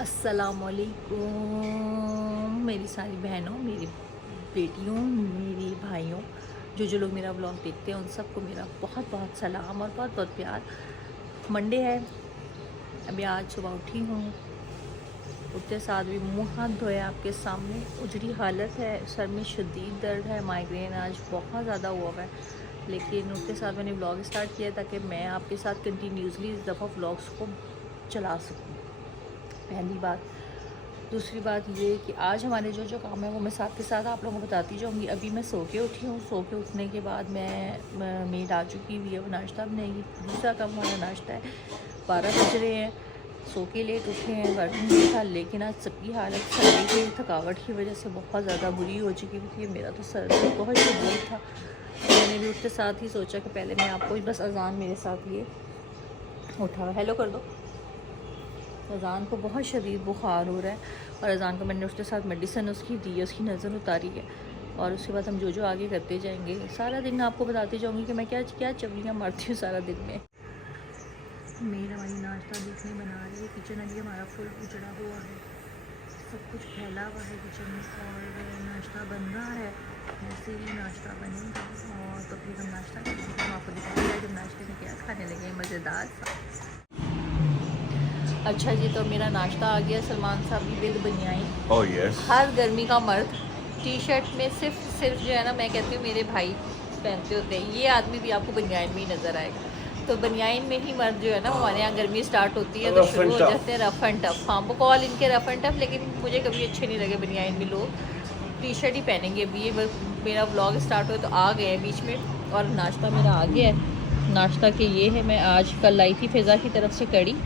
अस्सलामुअलैकुम मेरी सारी बहनों, मेरी बेटियों, मेरी भाइयों, जो लोग मेरा व्लॉग देखते हैं उन सबको मेरा बहुत बहुत सलाम और बहुत बहुत प्यार। मंडे है, अभी आज सुबह उठी हूँ। उठते साथ भी मुँह हाथ धोए आपके सामने, उजड़ी हालत है, सर में शदीद दर्द है, माइग्रेन आज बहुत ज़्यादा हुआ है। लेकिन उसके साथ मैंने व्लॉग स्टार्ट किया ताकि मैं आपके साथ कंटिन्यूसली इस दफ़ा व्लॉग्स को चला सकूँ, पहली बात। दूसरी बात ये कि आज हमारे जो काम है वो मैं साथ के साथ आप लोगों को बताती जाऊँगी। अभी मैं सो के उठी हूँ, सो के उठने के बाद मैं मेड आ चुकी हुई है, वो नाश्ता बनाएगी। दूसरा काम हमारा नाश्ता है। 12 बज रहे हैं, सो के लेट उठे हैं, वर्किंग भी था, लेकिन आज सबकी हालत सर्दी की थकावट की वजह से बहुत ज़्यादा बुरी हो चुकी थी। मेरा तो सर बहुत शदीद था। मैंने भी उठते साथ ही सोचा कि पहले मैं आपको बस अजान मेरे साथ लिए उठा, हेलो कर दो। अज़ान को बहुत शदीद बुखार हो रहा है और अज़ान को मैंने उसके साथ मेडिसिन उसकी दी है, उसकी नज़र उतारी है। और उसके बाद हम जो आगे करते जाएंगे, सारा दिन आपको बताती जाऊंगी कि मैं क्या क्या चवलियाँ मारती हूँ सारा दिन में। मेड हमारी नाश्ता देखने बना रही है। किचन अभी हमारा फुल उजड़ा हुआ है, सब कुछ फैला हुआ है किचन में और नाश्ता बन रहा है। वैसे ही नाश्ता बनेगा और तो फिर हम नाश्ता करेंगे। हम आपको दिखाएंगे जब नाश्ते में क्या खाने लगे, मज़ेदार सा। अच्छा जी, तो मेरा नाश्ता आ गया। सलमान साहब की बिल बनियाई। Oh yes. हर गर्मी का मर्द टी शर्ट में सिर्फ जो है ना, मैं कहती हूँ मेरे भाई पहनते होते हैं, ये आदमी भी आपको बनियाइन में ही नज़र आएगा। तो बनियाइन में ही मर्द जो है ना, हमारे यहाँ गर्मी स्टार्ट होती है तो शुरू हो जाते हैं रफ़ एंड टफ़। हाँ, वो कॉल इनके रफ़ एंड टफ़, लेकिन मुझे कभी अच्छे नहीं लगे बनियाइन में। लोग टी शर्ट ही पहनेंगे। अभी ये मेरा व्लॉग स्टार्ट हुआ तो आ गए हैं बीच में और नाश्ता मेरा आ गया है। नाश्ता के ये है, मैं आज कल लाई थी फ़िज़ा की तरफ से कड़ी,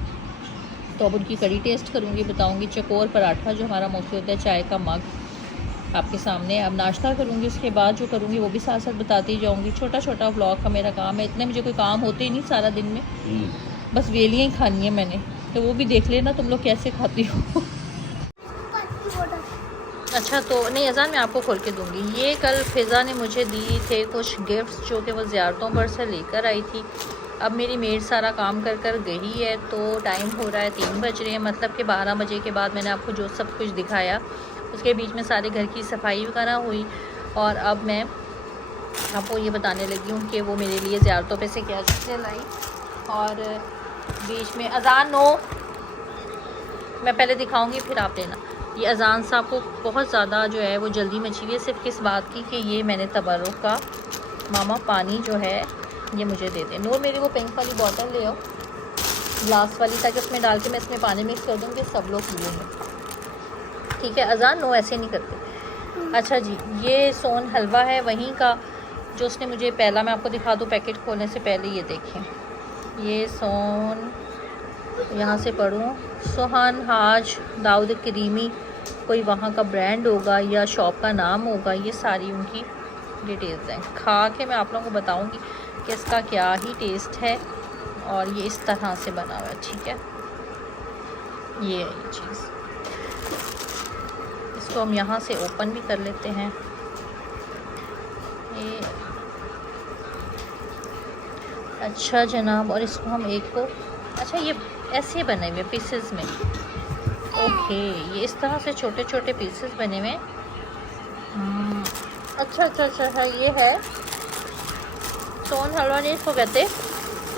तो अब उनकी कड़ी टेस्ट करूँगी, बताऊँगी। चकोर पराठा जो हमारा मोस्टली होता है, चाय का मग आपके सामने। अब नाश्ता करूँगी, उसके बाद जो करूँगी वो भी साथ साथ बताती जाऊँगी। छोटा छोटा व्लॉग का मेरा काम है, इतने मुझे कोई काम होते ही नहीं सारा दिन में, बस वेलियाँ ही खानी है मैंने, तो वो भी देख लेना तुम लोग कैसे खाती हो। अच्छा, तो नहीं, अज़ान मैं आपको खोल के दूँगी। ये कल फ़िज़ा ने मुझे दी थे कुछ गिफ्ट्स जो कि वो ज़ियारतों पर से लेकर आई थी। अब मेरी मेड सारा काम कर गई है, तो टाइम हो रहा है 3 बज रहे हैं, मतलब कि 12 बजे के बाद मैंने आपको जो सब कुछ दिखाया, उसके बीच में सारे घर की सफाई वगैरह हुई। और अब मैं आपको ये बताने लगी हूँ कि वो मेरे लिए ज़ियारतों पे से क्या चीज़ें लाई। और बीच में अज़ान नो, मैं पहले दिखाऊँगी फिर आप लेना। ये अज़ान साहब को बहुत ज़्यादा जो है वो जल्दी मची हुई है, सिर्फ किस बात की कि ये मैंने तबर्रुक का मामा पानी जो है ये मुझे दे दें। नूर, मेरी वो पिंक वाली बॉटल ले आओ, ग्लास वाली, ताकि उसमें डाल के मैं इसमें पानी मिक्स कर दूँगी, सब लोग पी लेंगे। ठीक है अज़ान, नो ऐसे नहीं करते। अच्छा जी, ये सोन हलवा है वहीं का जो उसने मुझे, पहला मैं आपको दिखा दूँ पैकेट खोलने से पहले, ये देखें, ये सोन, यहाँ से पढ़ूँ, सोहान हाज दाऊद करीमी, कोई वहाँ का ब्रांड होगा या शॉप का नाम होगा। ये सारी उनकी डिटेल्स हैं। खा के मैं आप लोगों को बताऊँगी कि इसका क्या ही टेस्ट है। और ये इस तरह से बना हुआ है, ठीक है, ये है ये चीज़। इसको हम यहाँ से ओपन भी कर लेते हैं। ये अच्छा जनाब, और इसको हम एक को, अच्छा ये ऐसे बने हुए पीसेस में, ओके, ये इस तरह से छोटे छोटे पीसेस बने हुए। अच्छा है, ये है सोन हलवा नहीं इसको कहते।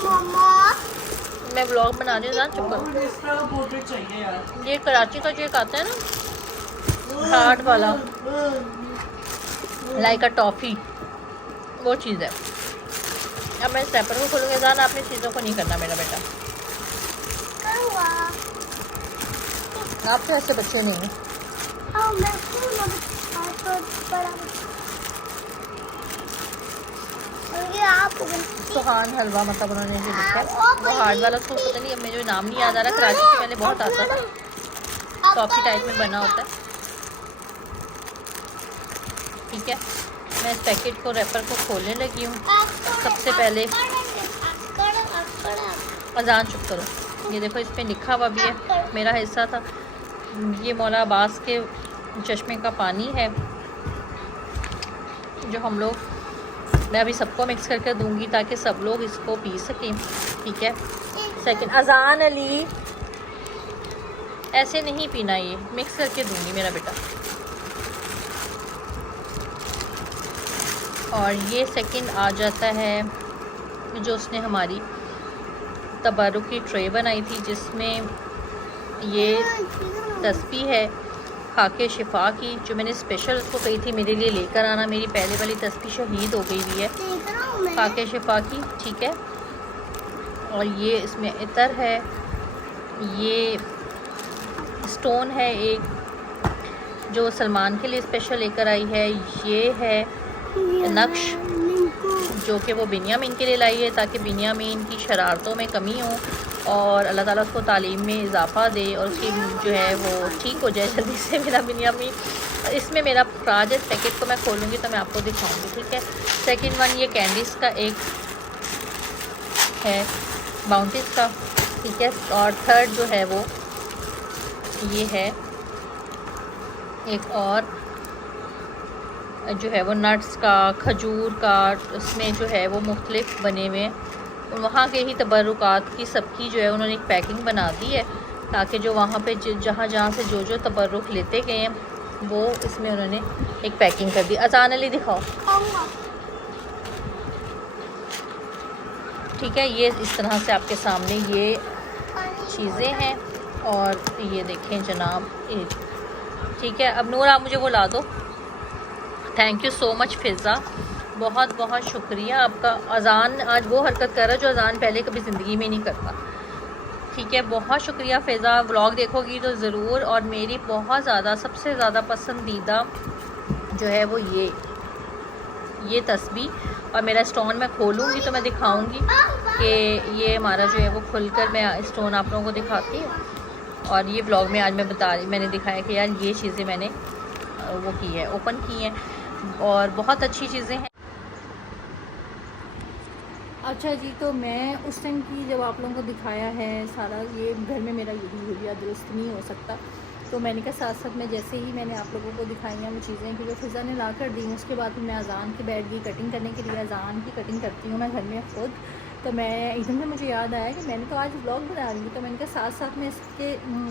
मामा, मैं व्लॉग बना रही हूँ ना, चुप करो। ये कराची का जो एक आता है ना हार्ड वाला, लाइक अ टॉफ़ी, वो चीज़ है। अब मैं इस रैपर को खोलूँगी। जान, आपने चीज़ों को नहीं करना मेरा बेटा, आप तो ऐसे बच्चे नहीं हैं। सुहान हलवा मतलब उन्होंने जो लिखा है वो हार्ड वाला, उसको पता नहीं, अब मुझे नाम नहीं याद आ रहा। कराची के पहले बहुत आता था, टॉफ़ी टाइप में बना होता है। ठीक है, मैं इस पैकेट को, रैपर को खोलने लगी हूँ। सबसे पहले अजान चुप करो, ये देखो इस पर लिखा हुआ भी है, मेरा हिस्सा था। ये मौला अब्बास के चश्मे का पानी है जो हम लोग, मैं अभी सबको मिक्स करके दूंगी ताकि सब लोग इसको पी सकें। ठीक है, सेकंड अजान अली, ऐसे नहीं पीना, ये मिक्स करके दूंगी मेरा बेटा। और ये सेकंड आ जाता है जो उसने हमारी तबरुक की ट्रे बनाई थी, जिसमें ये तस्बीह है खाके शिफा की, जो मैंने स्पेशल उसको कही थी मेरे लिए लेकर आना। मेरी पहले वाली तस्बीह शहीद हो गई हुई है खाके शिफा की, ठीक है। और ये इसमें इतर है, ये स्टोन है एक जो सलमान के लिए स्पेशल लेकर आई है। ये है नक्श जो कि वो बिनियामीन के लिए लाई है, ताकि बिनियामीन की शरारतों में कमी हो और अल्लाह ताला उसको तालीम में इजाफ़ा दे और उसकी जो है वो ठीक हो जाए जल्दी से मेरा बिनियामीन। इसमें मेरा फ्राज है, पैकेट को मैं खोलूँगी तो मैं आपको दिखाऊँगी, ठीक है। सेकंड वन ये कैंडीज़ का एक है, बाउंटीज़ का, ठीक है। और थर्ड जो है वो ये है एक और जो है वो नट्स का, खजूर का, उसमें जो है वो मुख्तलिफ बने हुए हैं। वहाँ के ही तबरुकात की सबकी जो है उन्होंने एक पैकिंग बना दी है, ताकि जो वहाँ पे जहाँ जहाँ से जो तबरुक लेते गए हैं वो इसमें उन्होंने एक पैकिंग कर दी। अजान अली दिखाओ, ठीक है। ये इस तरह से आपके सामने ये चीज़ें हैं और ये देखें जनाब, ठीक है। अब नूर आप मुझे वो ला दो। थैंक यू सो मच फ़िज़ा, बहुत बहुत शुक्रिया आपका। अज़ान आज वो हरकत कर रहा है जो अज़ान पहले कभी ज़िंदगी में नहीं करता, ठीक है। बहुत शुक्रिया फ़िज़ा, व्लॉग देखोगी तो ज़रूर। और मेरी बहुत ज़्यादा सबसे ज़्यादा पसंदीदा जो है वो ये तस्बीह और मेरा स्टोन मैं खोलूँगी तो मैं दिखाऊँगी कि ये हमारा जो है वो खुलकर मैं स्टोन आप लोगों को दिखाती हूँ। और ये व्लॉग में आज मैंने दिखाया कि यार ये चीज़ें मैंने वो की है, ओपन की हैं और बहुत अच्छी चीज़ें हैं। अच्छा जी, तो मैं उस टाइम की जब आप लोगों को दिखाया है सारा, ये घर में मेरा यही हुलिया दुरुस्त नहीं हो सकता, तो मैंने कहा साथ साथ में जैसे ही मैंने आप लोगों को दिखाई हैं वो चीज़ें कि जो फ़िज़ा ने ला कर दी, उसके बाद मैं अज़ान की बैठ गई कटिंग करने के लिए। अज़ान की कटिंग करती हूँ मैं घर में खुद, तो मैं एकदम से मुझे याद आया कि मैंने तो आज व्लॉग बना रही हूँ, तो मैंने कहा साथ साथ में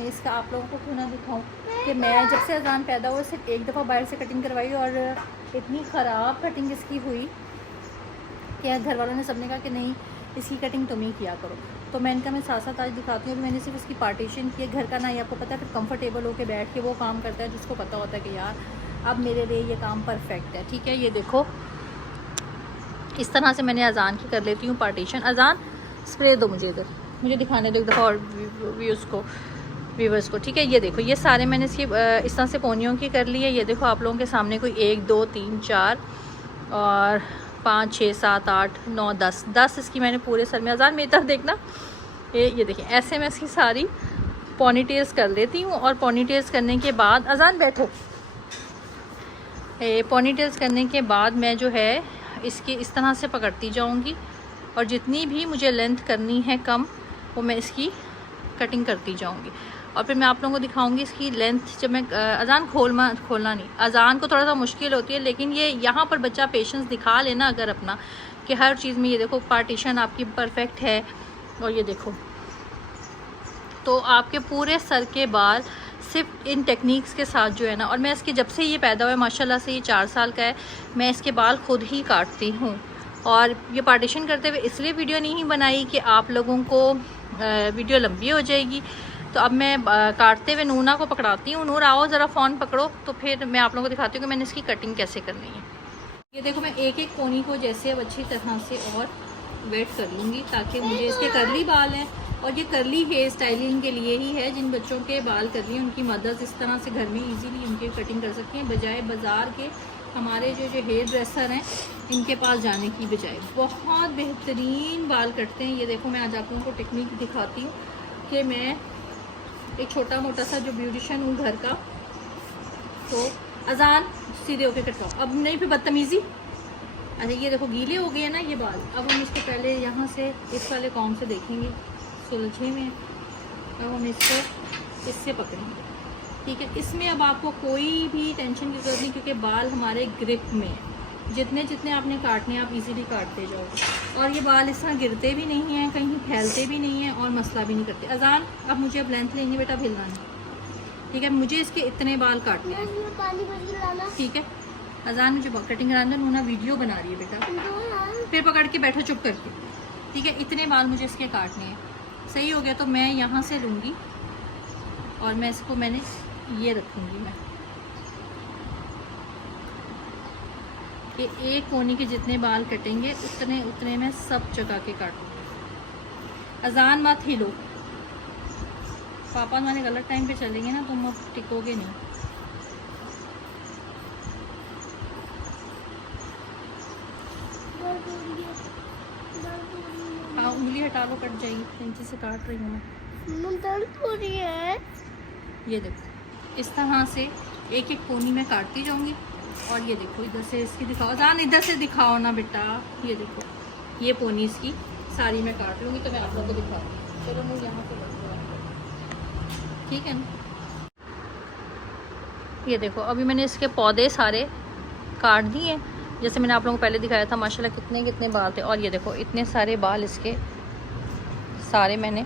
इसका आप लोगों को क्यों ना दिखाऊँ कि मैं जब से अज़ान पैदा हुआ सिर्फ एक दफ़ा बाहर से कटिंग करवाई और इतनी ख़राब कटिंग इसकी हुई कि घर वालों ने सबने कहा कि नहीं इसकी कटिंग तुम ही किया करो। तो मैं इनका मैं साथ साथ आज दिखाती हूँ। मैंने सिर्फ इसकी पार्टीशन की है, घर का ना ही आपको पता है, फिर कंफर्टेबल होकर बैठ के वो काम करता है जिसको पता होता है कि यार अब मेरे लिए ये काम परफेक्ट है, ठीक है। ये देखो इस तरह से मैंने अज़ान की कर लेती हूँ पार्टीशन। अज़ान स्प्रे दो मुझे, इधर मुझे दिखाने दो एक दफ़ा और व्यूवर्स को, ठीक है। ये देखो ये सारे मैंने इसकी इस तरह से पोनियों की कर ली है। ये देखो आप लोगों के सामने कोई 1 2 3 4 और 5 6 7 8 9 10 इसकी मैंने पूरे सर में। अज़ान मेरी तरफ देखना, ये देखिए ऐसे मैं इसकी सारी पॉनी टेल्स कर लेती हूँ। और पॉनी टेल्स करने के बाद अज़ान बैठो, पॉनी टेल्स करने के बाद मैं जो है इसकी इस तरह से पकड़ती जाऊँगी और जितनी भी मुझे लेंथ करनी है कम वो मैं इसकी कटिंग करती जाऊँगी। और फिर मैं आप लोगों को दिखाऊंगी इसकी लेंथ। जब मैं अज़ान खोलना नहीं, अज़ान को थोड़ा सा मुश्किल होती है, लेकिन ये यहाँ पर बच्चा पेशेंस दिखा लेना अगर अपना कि हर चीज़ में। ये देखो पार्टीशन आपकी परफेक्ट है और ये देखो तो आपके पूरे सर के बाल सिर्फ इन टेक्निक्स के साथ जो है ना। और मैं इसके जब से ये पैदा हुआ है माशाल्लाह से, ये 4 साल का है, मैं इसके बाल खुद ही काटती हूँ। और ये पार्टीशन करते हुए इसलिए वीडियो नहीं बनाई कि आप लोगों को वीडियो लंबी हो जाएगी, तो अब मैं काटते हुए नूना को पकड़ाती हूँ। नूर आओ ज़रा फ़ोन पकड़ो, तो फिर मैं आप लोगों को दिखाती हूँ कि मैंने इसकी कटिंग कैसे करनी है। ये देखो मैं एक एक कोनी को जैसे अब अच्छी तरह से और वेट कर लूँगी, ताकि मुझे इसके करली बाल हैं और ये करली हेयर स्टाइलिंग के लिए ही है। जिन बच्चों के बाल करली हैं उनकी मदर्स इस तरह से घर में ईजीली उनकी कटिंग कर सकती हैं, बजाय बाज़ार के हमारे जो हेयर ड्रेसर हैं इनके पास जाने की बजाय। बहुत बेहतरीन बाल कटते हैं। ये देखो मैं आज आप लोगों को टेक्निक दिखाती हूँ कि मैं एक छोटा मोटा सा जो ब्यूटिशियन हूँ घर का, तो अज़ान सीधे होके कटवाओ। अब नहीं फिर बदतमीज़ी। अच्छा ये देखो गीले हो गए हैं ना ये बाल। अब हम इसको पहले यहाँ से इस वाले कॉम से देखेंगे, सुलझे में। अब हम इसको इससे पकड़ेंगे, ठीक है। इसमें अब आपको कोई भी टेंशन की ज़रूरत नहीं, क्योंकि बाल हमारे ग्रिप में है। जितने जितने आपने काटने आप इजीली काटते जाओ। और ये बाल इस तरह गिरते भी नहीं हैं, कहीं फैलते भी नहीं हैं और मसला भी नहीं करते। अज़ान अब मुझे अब लेंथ लेनी है बेटा, अब हिलना नहीं। ठीक है, मुझे इसके इतने बाल काटने हैं, ठीक है। अजान मुझे कटिंग कराना है, नूना वीडियो बना रही है बेटा, फिर पकड़ के बैठो चुप करके, ठीक है। इतने बाल मुझे इसके काटने हैं। सही हो गया तो मैं यहाँ से लूँगी और मैं इसको मैंने ये रखूँगी मैं कि एक कोनी के जितने बाल कटेंगे उतने उतने मैं सब जगह के काटूँगी। अजान मत हिलो, पापा तुम्हारे गलत टाइम पे चलेंगे ना, तुम अब टिकोगे नहीं। हाँ, उंगली हटा लो, कट जाएगी, कैंची से काट रही हूँ मैं। दर्द हो रही है। ये देखो, इस तरह से एक एक कोनी में काटती जाऊंगी। और ये देखो, इधर से इसकी दिखाओ जान, इधर से दिखाओ ना बेटा। ये देखो, ये पोनी इसकी सारी मैं काट लूँगी तो मैं आप लोगों को दिखाऊंगी। चलो मैं यहाँ पे बैठ जाऊँ, ठीक है ना। ये देखो, अभी मैंने इसके पौधे सारे काट दिए, जैसे मैंने आप लोगों को पहले दिखाया था। माशाल्लाह कितने कितने बाल थे। और ये देखो, इतने सारे बाल इसके सारे मैंने,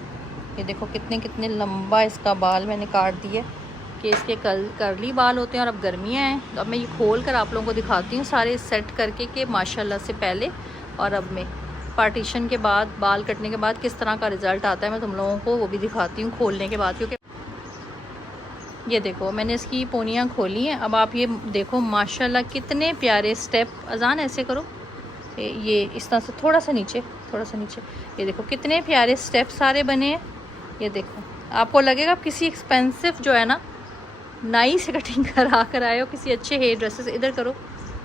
ये देखो कितने कितने लंबा इसका बाल मैंने काट दिया कि इसके कर्ली बाल होते हैं। और अब गर्मियाँ हैं तो अब मैं ये खोल कर आप लोगों को दिखाती हूँ सारे सेट करके कि माशाल्लाह से पहले और अब में पार्टीशन के बाद, बाल कटने के बाद किस तरह का रिज़ल्ट आता है। मैं तुम लोगों को वो भी दिखाती हूँ खोलने के बाद, क्योंकि ये देखो मैंने इसकी पोनियाँ खोली हैं। अब आप ये देखो माशाल्लाह कितने प्यारे स्टेप। अजान ऐसे करो, ये इस तरह से थोड़ा सा नीचे, थोड़ा सा नीचे। ये देखो कितने प्यारे स्टेप सारे बने हैं। ये देखो, आपको लगेगा आप किसी एक्सपेंसिव जो है ना नाई से कटिंग करा कर आए हो, किसी अच्छे हेयर ड्रेसेस। इधर करो,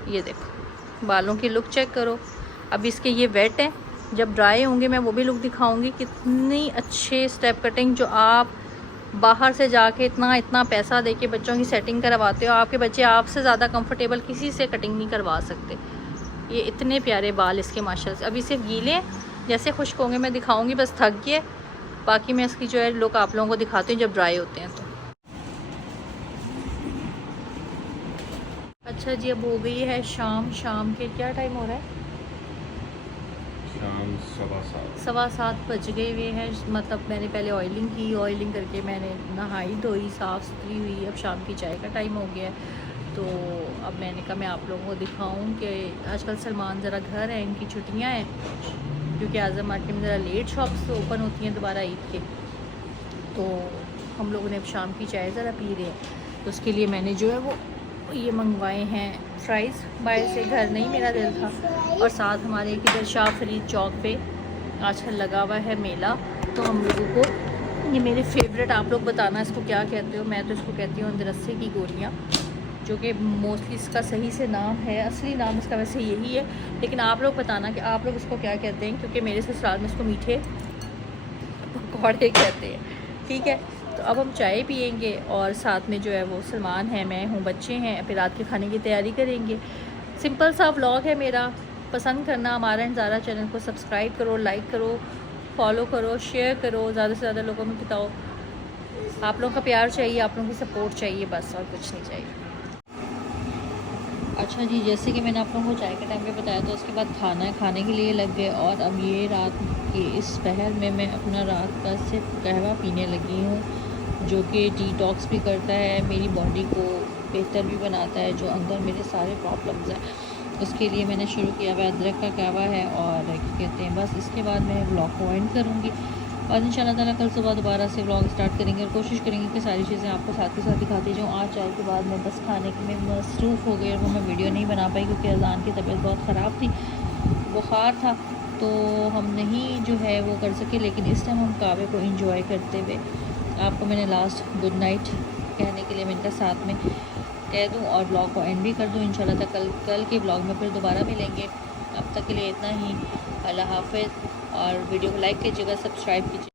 ये देखो बालों की लुक चेक करो। अब इसके ये वेट हैं, जब ड्राई होंगे मैं वो भी लुक दिखाऊंगी। कितनी अच्छे स्टेप कटिंग, जो आप बाहर से जाके इतना पैसा देके बच्चों की सेटिंग करवाते हो, आपके बच्चे आपसे ज़्यादा कंफर्टेबल किसी से कटिंग नहीं करवा सकते। ये इतने प्यारे बाल इसके माशाल्लाह से। अभी सिर्फ गीले हैं, जैसे खुश्क होंगे मैं दिखाऊंगी, बस थक गए। बाकी मैं इसकी जो है लुक आप लोगों को दिखाती हूँ जब ड्राई होते हैं तो। अच्छा जी, अब हो गई है शाम। शाम के क्या टाइम हो रहा है? शाम 7:15 बज गए हुए हैं। मतलब मैंने पहले ऑयलिंग की, ऑयलिंग करके मैंने नहाई धोई, साफ़ सुथरी हुई। अब शाम की चाय का टाइम हो गया है तो अब मैंने कहा मैं आप लोगों को दिखाऊं कि आजकल सलमान ज़रा घर है, इनकी छुट्टियां हैं, क्योंकि आज़म मार्केट में ज़रा लेट शॉप्स ओपन होती हैं दोबारा ईद के। तो हम लोगों ने अब शाम की चाय ज़रा पी रहे हैं, तो उसके लिए मैंने जो है वो ये मंगवाए हैं फ्राइज़ बाहर से। घर नहीं मेरा दिल था। और साथ हमारे एक इधर शाह फरीद चौक पे आजकल लगा हुआ है मेला, तो हम लोगों को ये मेरे फेवरेट, आप लोग बताना इसको क्या कहते हो। मैं तो इसको कहती हूँ अंदरसे की गोलियाँ, जो कि मोस्टली इसका सही से नाम है, असली नाम इसका वैसे यही है, लेकिन आप लोग बताना कि आप लोग इसको क्या कहते हैं, क्योंकि मेरे ससुराल में इसको मीठे पकौड़े कहते हैं, ठीक है। तो अब हम चाय पियेंगे और साथ में जो है वो सलमान है, मैं हूँ, बच्चे हैं, फिर रात के खाने की तैयारी करेंगे। सिंपल सा व्लॉग है मेरा। पसंद करना हमारा ज़ारा चैनल को सब्सक्राइब करो, लाइक करो, फॉलो करो, शेयर करो, ज़्यादा से ज़्यादा लोगों में बताओ। आप लोगों का प्यार चाहिए, आप लोगों की सपोर्ट चाहिए, बस और कुछ नहीं चाहिए। अच्छा जी, जैसे कि मैंने आप लोगों को चाय के टाइम पे बताया था, उसके बाद खाना खाने के लिए लग गए। और अब ये रात के इस पहर में मैं अपना रात का सिर्फ कहवा पीने लगी हूँ, जो कि डिटॉक्स भी करता है, मेरी बॉडी को बेहतर भी बनाता है, जो अंदर मेरे सारे प्रॉब्लम्स हैं उसके लिए मैंने शुरू किया हुआ अदरक का कहवा है। और क्या कहते हैं, बस इसके बाद मैं व्लॉग को एंड करूँगी और इंशाल्लाह ताला कल सुबह दोबारा से व्लॉग स्टार्ट करेंगे और कोशिश करेंगे कि सारी चीज़ें आपको साथ के साथ दिखाती जाऊँ। आज चाय के बाद मैं बस खाने में मसरूफ़ हो गई और वो मैं वीडियो नहीं बना पाई, क्योंकि अजान की तबीयत बहुत ख़राब थी, बुखार था, तो हम नहीं जो है वो कर सके। लेकिन इस टाइम हम कावे को इंजॉय करते हुए आपको मैंने लास्ट गुड नाइट कहने के लिए मैंने साथ में कह दूँ और ब्लॉग को एंड भी कर दूँ। इंशाल्लाह कल के ब्लॉग में फिर दोबारा मिलेंगे। अब तक के लिए इतना ही। अल्लाह हाफ़िज़। और वीडियो को लाइक कीजिएगा, सब्सक्राइब कीजिए।